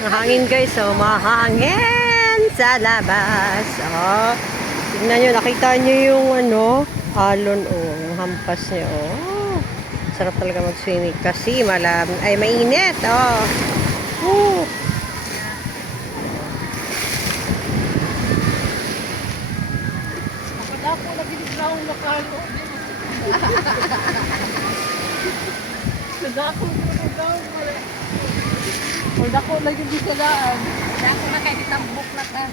Mahangin guys, oh, mahangin sa labas. Oh, tingnan nyo, nakita nyo yung ano, alon, oh, yung hampas niya, oh. Sarap talaga mag-swimming kasi mainit, oh. Woo! Ako lagi di sa akong makalo. Nadako ko daw. Nadako lagi di sa daan. Nadako na kay ditambok na ka.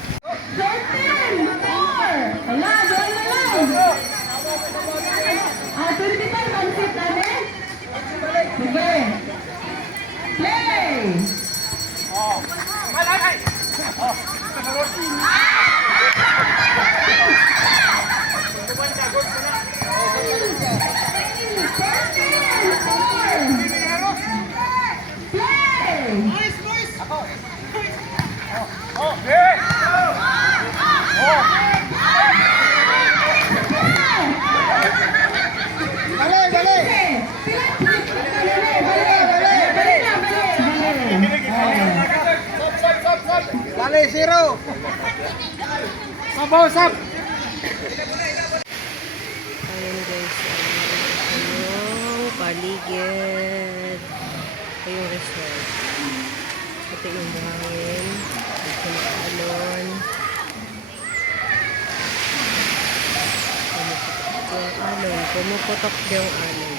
Wala, doon na lang. 25 ang set namin. Sige. Play! Bale, zero. Mabawsap. Ayun guys, ano, paligid. Ito yung resort. Ito yung buhangin. Ito yung alon. Pumuputok yung alon.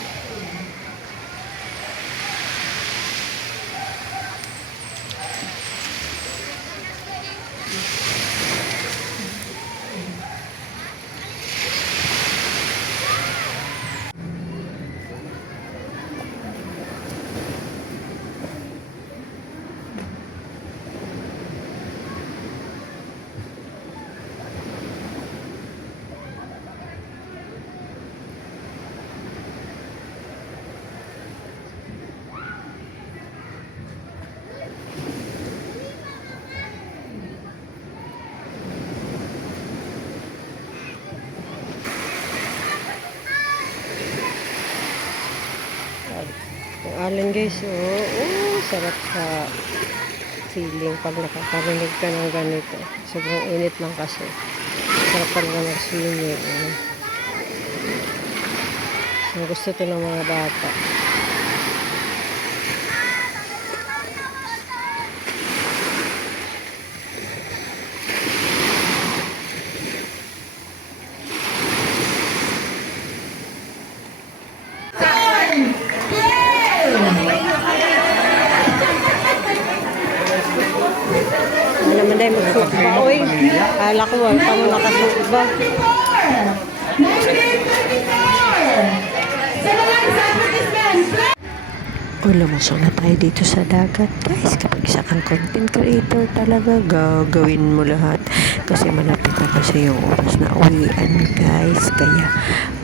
Yung alon guys, sarap sa feeling pag nakakarinig ka ng ganito. Sobrang init lang kasi. Sarap talaga mag-swimming. Gusto to ng mga bata. Ano naman dahil mag-suit ba? Uy, ala ko, pa mo nakasuit ba? 1954! Lumusong na tayo dito sa dagat guys. Kapag isa kang content creator talaga, gagawin mo lahat kasi malapit na kasi yung oras na uwian guys, kaya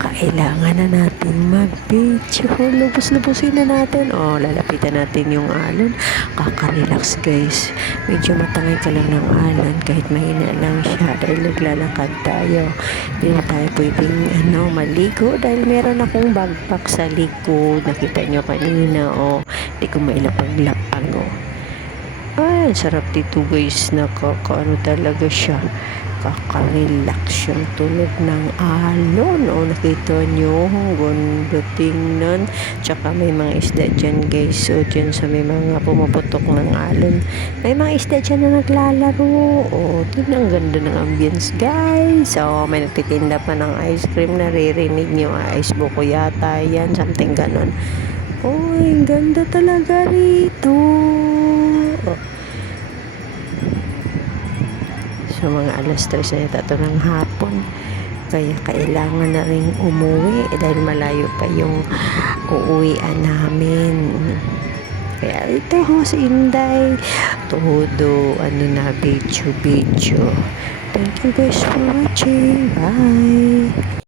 kailangan na natin mag-video. Lubos-lubusin na natin, lalapitan natin yung alon, kaka-relax guys. Medyo matangay ka lang ng alon kahit mahina lang siya dahil naglalakad tayo. Hindi na tayo pwedeng maligo dahil meron akong backpack sa likod, nakita nyo kanina, hindi ko mailapag-lapag, ay sarap dito guys, nakakaano talaga siya, kaka-relax yung tunog ng alon. Nakita nyo, ganda tingnan, tsaka may mga isda dyan guys. So dyan sa may mga pumuputok ng alon, may mga isda dyan na naglalaro. Tingnan, ang ganda ng ambience guys. May nagtitinda pa ng ice cream, naririnig nyo, ice buko yata yan, something ganon. Ganda talaga rito. So mga alas 3 na ito ng hapon, kaya kailangan na rin umuwi dahil malayo pa yung uuwian namin. Kaya ito si Inday, todo video. Thank you guys for watching. Bye.